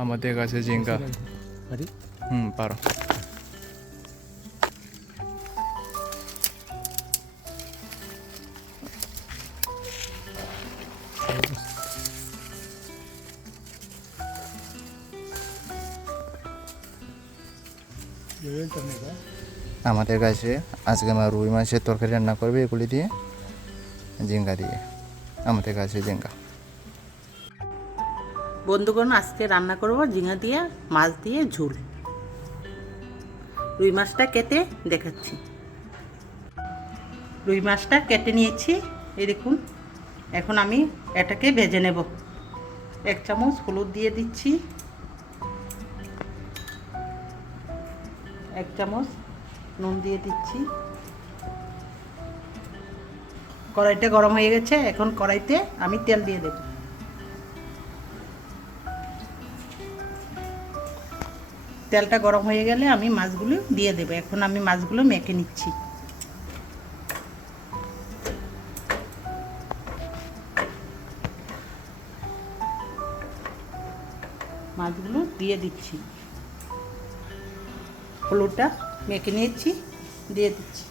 আমাদের কাছে ঝিঙ্গা। পারো। আমাদের কাছে আজকে আমার রুই মাছের তরকারি রান্না করবে এগুলি দিয়ে, ঝিঙ্গা দিয়ে। আমাদের কাছে ঝিঙ্গা। বন্ধুগণ, আজকে রান্না করব ঝিঙা দিয়ে মাছ দিয়ে ঝোল। রুই মাছটা কেটে দেখাচ্ছি। রুই মাছটা কেটে নিয়েছি, এই দেখুন। এখন আমি এটাকে ভেজে নেব। 1 চামচ হলুদ দিয়ে দিচ্ছি, 1 চামচ নুন দিয়ে দিচ্ছি। কড়াইটা গরম হয়ে গেছে, এখন কড়াইতে আমি তেল দিয়ে দেব। তেলটা গরম হয়ে গেলে আমি মাছগুলো দিয়ে দেব। এখন আমি মাছগুলো মেখে নিচ্ছি। মাছগুলো দিয়ে দিচ্ছি, হলুদটা মেখে নিয়েছি, দিয়ে দিচ্ছি।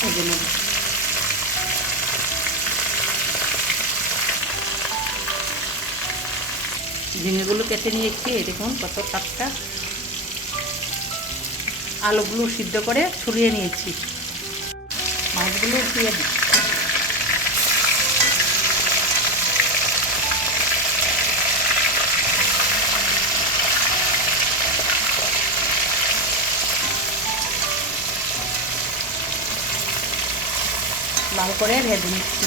ভেজে নেব। ঝিঙেগুলো কেটে নিয়েছি, এই দেখুন কত টাটকা। আলুগুলো সিদ্ধ করে ছড়িয়ে নিয়েছি, মাছগুলো দিয়ে দিই। লাল করে ভেজে নিচ্ছি,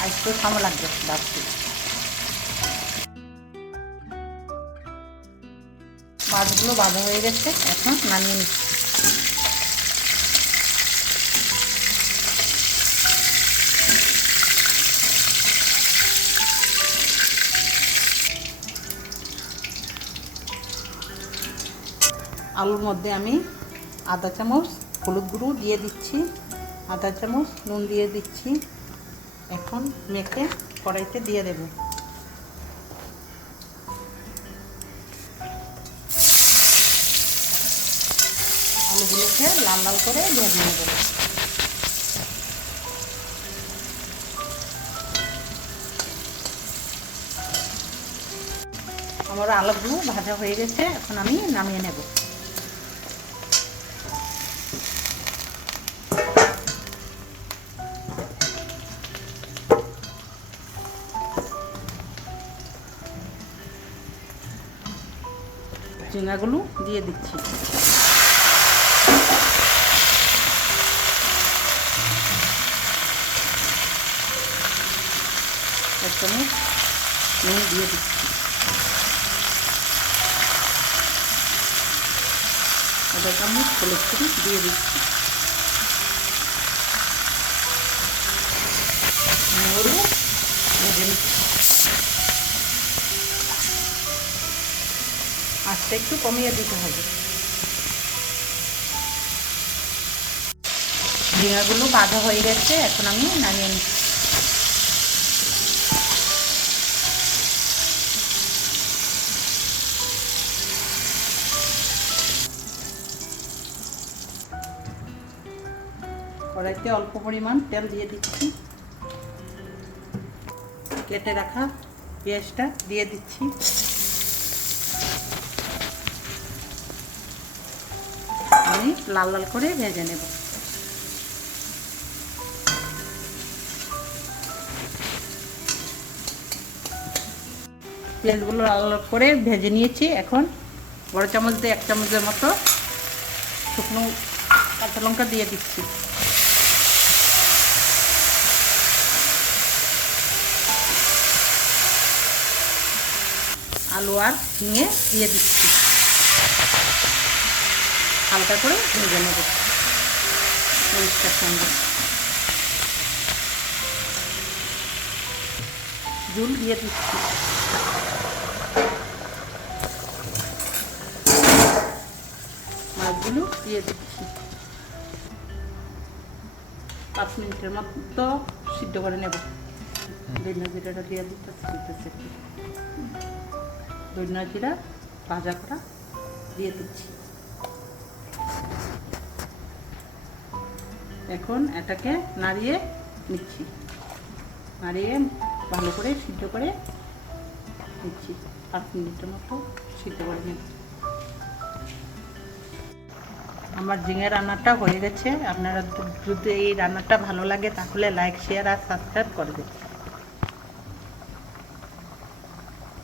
আর একটু সময় লাগবে ভাজতে। মাছগুলো ভাজা হয়ে গেছে, এখন নামিয়ে নিচ্ছি। আলুর মধ্যে আমি আধা চামচ হলুদ গুঁড়ো দিয়ে দিচ্ছি, আধা চামচ নুন দিয়ে দিচ্ছি। এখন মেখে কড়াইতে দিয়ে দেব। আলুগুলোকে লাল লাল করে ভেজে নেব। আমার আলুগুলো ভাজা হয়ে গেছে, এখন আমি নামিয়ে নেব। ঝিঙাগুলো দিয়ে দিচ্ছি। এক চামচ নুন দিয়ে দিচ্ছি, আধা চামচ হলুদ গুঁড়ো দিয়ে দিচ্ছি। ওগুলো ভেজে নিচ্ছি। আঁচটা একটু কমিয়ে দিতে হবে। ঝিঙাগুলো ভাজা হয়ে গেছে, এখন আমি নামিয়ে নিচ্ছি। কড়াইতে অল্প পরিমাণ তেল দিয়ে দিচ্ছি, কেটে রাখা পেঁয়াজটা দিয়ে দিচ্ছি। আমি লাল লাল করে ভেজে নেব। পেঁয়াজগুলো লাল লাল করে ভেজে নিয়েছি। এখন বড় চামচ দিয়ে 1 চামচের মতো শুকনো কাঁচা লঙ্কা দিয়ে দিচ্ছি। আলু আর ঝিঙে দিয়ে দিচ্ছি, হালকা করে ভেজে নেব মরিচটার সঙ্গে। ঝোল দিয়ে দিচ্ছি, মাছগুলো দিয়ে দিচ্ছি। 5 মিনিটের মতো সিদ্ধ করে নেব। ধনিয়া জিরাটা দিয়ে দিতে দিতেছে, ধনিয়া জিরা ভাজা করা দিয়ে দিচ্ছি। এখন এটাকে নাড়িয়ে নিচ্ছি, নাড়িয়ে ভালো করে সিদ্ধ করে নিচ্ছি। 5 মিনিটের মতো সিদ্ধ করে নেব। আমার ঝিঙে রান্নাটা হয়ে গেছে। আপনারা যদি এই রান্নাটা ভালো লাগে তাহলে লাইক, শেয়ার আর সাবস্ক্রাইব করে দেবেন।